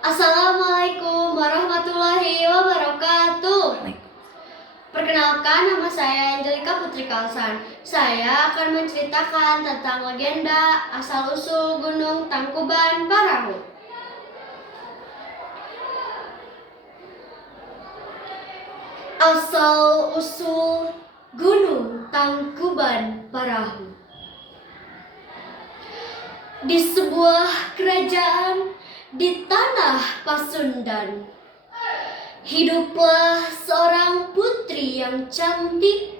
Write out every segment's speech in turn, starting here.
Assalamualaikum warahmatullahi wabarakatuh. Perkenalkan, nama saya Angelika Putri Kalsan. Saya akan menceritakan tentang legenda asal-usul Gunung Tangkuban Parahu. Asal-usul Gunung Tangkuban Parahu. Di sebuah kerajaan di tanah Pasundan, hiduplah seorang putri yang cantik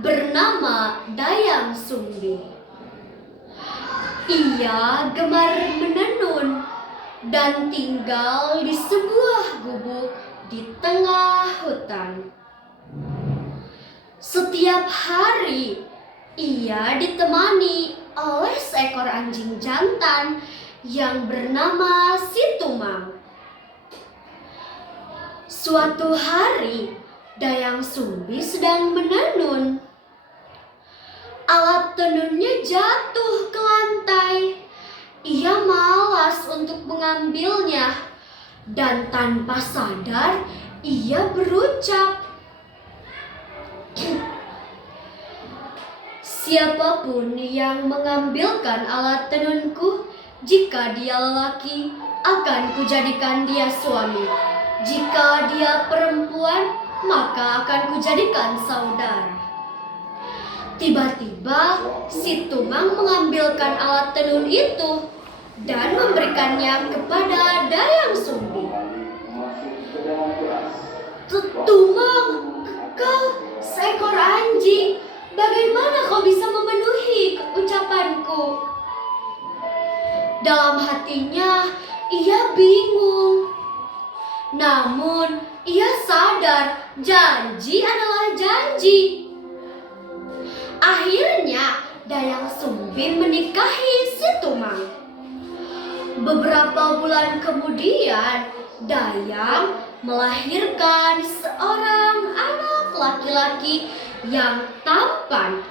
bernama Dayang Sumbi. Ia gemar menenun dan tinggal di sebuah gubuk di tengah hutan. Setiap hari ia ditemani oleh seekor anjing jantan yang bernama si Tumang. Suatu hari, Dayang Sumbi sedang menenun. Alat tenunnya jatuh ke lantai. Ia malas untuk mengambilnya, dan tanpa sadar ia berucap, "Siapapun yang mengambilkan alat tenunku, jika dia lelaki, akan kujadikan dia suami. Jika dia perempuan, maka akan kujadikan saudara." Tiba-tiba si Tumang mengambilkan alat tenun itu dan memberikannya kepada Dayang Sumbi. "Tumang, kau seekor anjing. Bagaimana kau bisa memenuhi ucapanku?" Dalam hatinya ia bingung. Namun ia sadar janji adalah janji. Akhirnya Dayang Sumbi menikahi si Tumang. Beberapa bulan kemudian Dayang melahirkan seorang anak laki-laki yang tampan,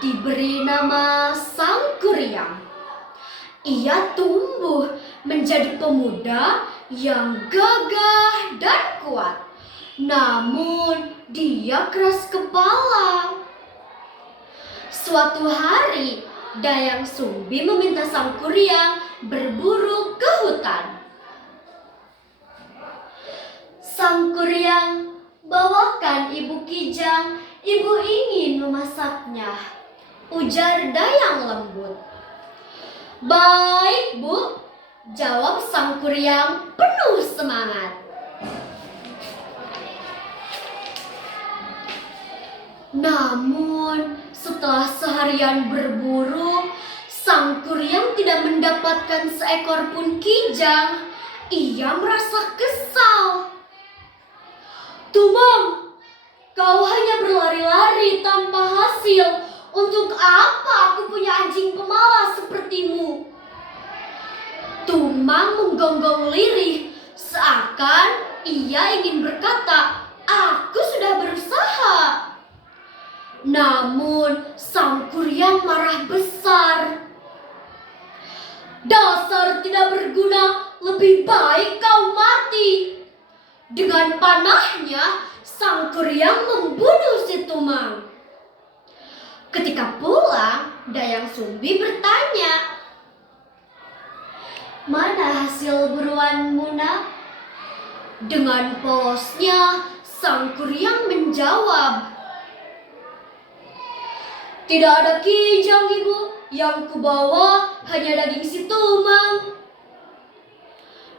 diberi nama Sangkuriang. Ia tumbuh menjadi pemuda yang gagah dan kuat. Namun dia keras kepala. Suatu hari Dayang Sumbi meminta Sangkuriang berburu ke hutan. "Sangkuriang, bawakan Ibu Kijang, Ibu ingin memasaknya," ujar Dayang lembut. "Baik, Bu," jawab Sangkuriang penuh semangat. Namun setelah seharian berburu, Sangkuriang tidak mendapatkan seekor pun kijang. Ia merasa kesal. "Tumang, kau hanya berlari-lari tanpa hasil. Untuk apa aku punya anjing pemalas sepertimu?" Tumang menggonggong lirih, seakan ia ingin berkata, "Aku sudah berusaha." Namun Sangkuriang marah besar. "Dasar tidak berguna, lebih baik kau mati." Dengan panahnya Sangkuriang membunuh si Tumang. Ketika pulang, Dayang Sumbi bertanya, "Mana hasil buruanmu, Nak?" Dengan polosnya Sangkuriang menjawab, "Tidak ada kijang, Ibu. Yang kubawa hanya daging si Tumang."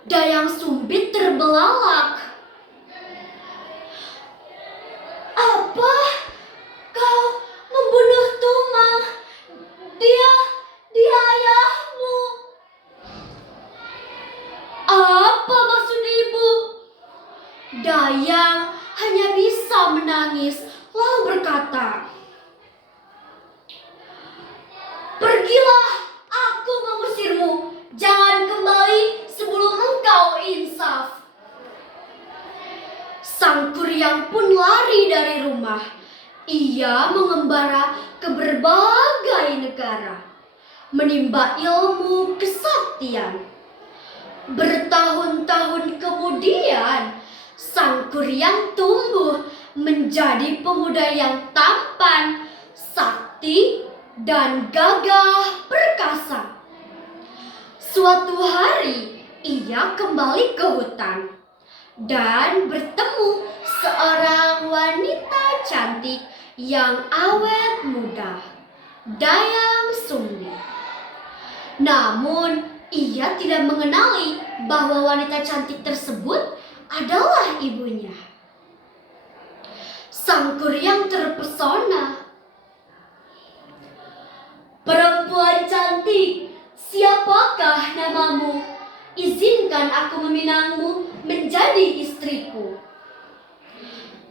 Dayang Sumbi terbelalak. "Apa? Kau membunuh Tumang? Dia ayahmu." "Apa maksud Ibu?" Dayang hanya bisa menangis lalu berkata, "Pergilah, aku mengusirmu. Jangan kembali sebelum engkau insaf." Sangkuriang pun lari dari rumah. Ia mengembara ke berbagai negara, menimba ilmu kesaktian. Bertahun-tahun kemudian, sang kuryang tumbuh menjadi pemuda yang tampan, sakti, dan gagah perkasa. Suatu hari, ia kembali ke hutan dan bertemu seorang wanita cantik yang awet muda, Dayang Sumbi. Namun, ia tidak mengenali bahwa wanita cantik tersebut adalah ibunya. Sang kuryang terpesona. "Perempuan cantik, siapakah namamu? Izinkan aku meminangmu menjadi istriku."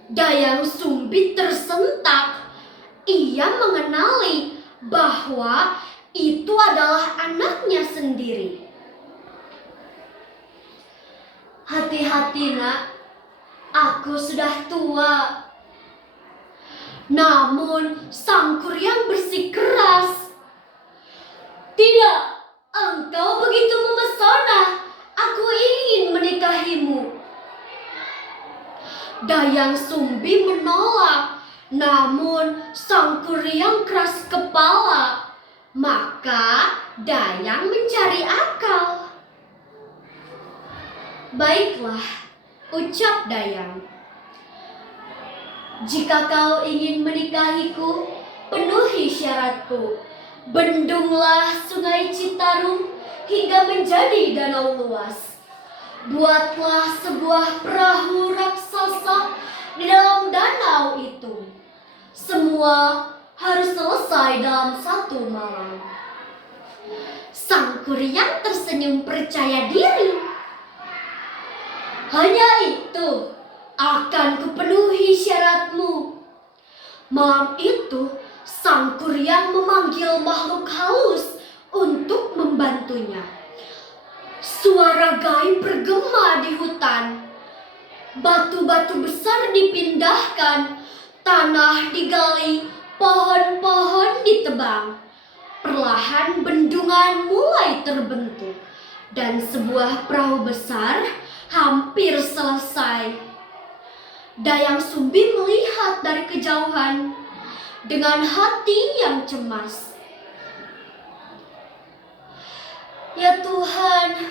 Dayang Sumbi tersentak. Ia mengenali bahwa itu adalah anaknya sendiri. "Hati-hati, nak. Aku sudah tua." Namun sang kuryang bersikeras. "Tidak, engkau begitu memesona. Aku ingin menikahimu." Dayang Sumbi menolak. Namun sang kuryang keras kepala. Maka Dayang mencari akal. "Baiklah," ucap Dayang. "Jika kau ingin menikahiku, penuhi syaratku. Bendunglah Sungai Citarum hingga menjadi danau luas. Buatlah sebuah perahu raksasa di dalam danau itu. Semua harus selesai dalam 1 malam." Sang kuryang tersenyum percaya diri. "Hanya itu, akan kupenuhi syaratmu." Malam itu, sang kuryang memanggil makhluk halus untuk membantunya. Suara gaib bergema di hutan. Batu-batu besar dipindahkan, tanah digali, pohon-pohon ditebang. Perlahan bendungan mulai terbentuk dan sebuah perahu besar hampir selesai. Dayang Sumbi melihat dari kejauhan dengan hati yang cemas. "Ya Tuhan,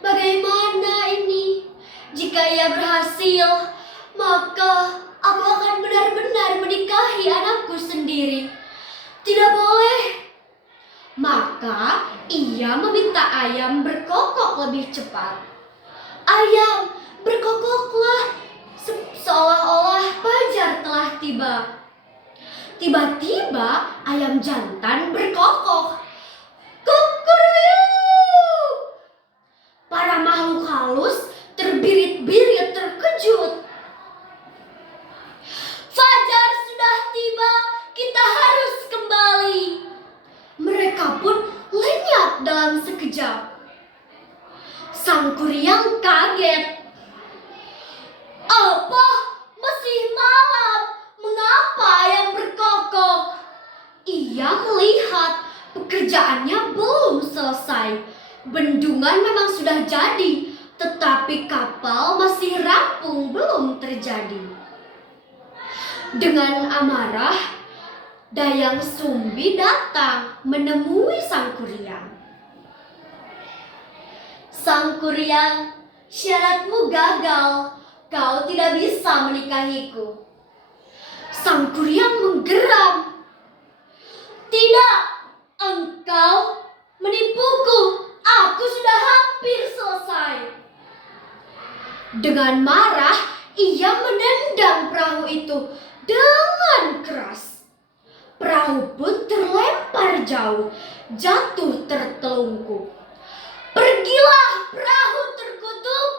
bagaimana ini? Jika ia berhasil, maka aku akan benar-benar menikahi anakku sendiri. Tidak boleh." Maka ia meminta ayam berkokok lebih cepat. "Ayam, berkokoklah, seolah-olah fajar telah tiba." Tiba-tiba ayam jantan berkokok. "Kukuruyuk!" Para makhluk halus terbirit-birit terkejut. "Fajar sudah tiba, kita harus kembali." Mereka pun lenyap dalam sekejap. Sang kuryang kaget. "Apa? Masih malam? Mengapa ayam berkokok?" Ia melihat pekerjaannya belum selesai. Bendungan memang sudah jadi, tetapi kapal masih rampung belum terjadi. Dengan amarah, Dayang Sumbi datang menemui sang kuryang. "Sang kuryang, syaratmu gagal. Kau tidak bisa menikahiku." Sang kuryang menggeram. "Tidak, engkau menipuku. Aku sudah hampir selesai." Dengan marah, ia menendang perahu itu dengan keras. Perahu pun terlempar jauh, jatuh tertelungkup. "Pergilah, perahu terkutuk!"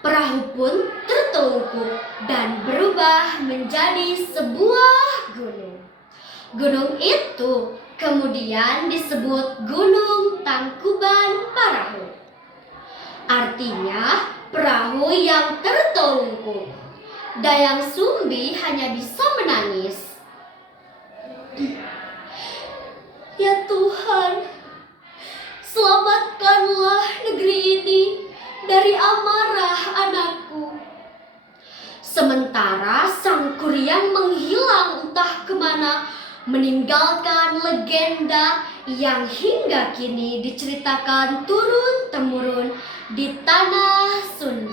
Perahu pun tertelungkup dan berubah menjadi sebuah gunung. Gunung itu kemudian disebut Gunung Tangkuban Parahu. Artinya perahu yang tertelungkup. Dayang Sumbi hanya bisa menangis. "Ya Tuhan, selamatkanlah negeri ini dari amarah anakku. Sementara sang kuryang menghilang entah kemana, meninggalkan legenda yang hingga kini diceritakan turun-temurun di tanah Sunda.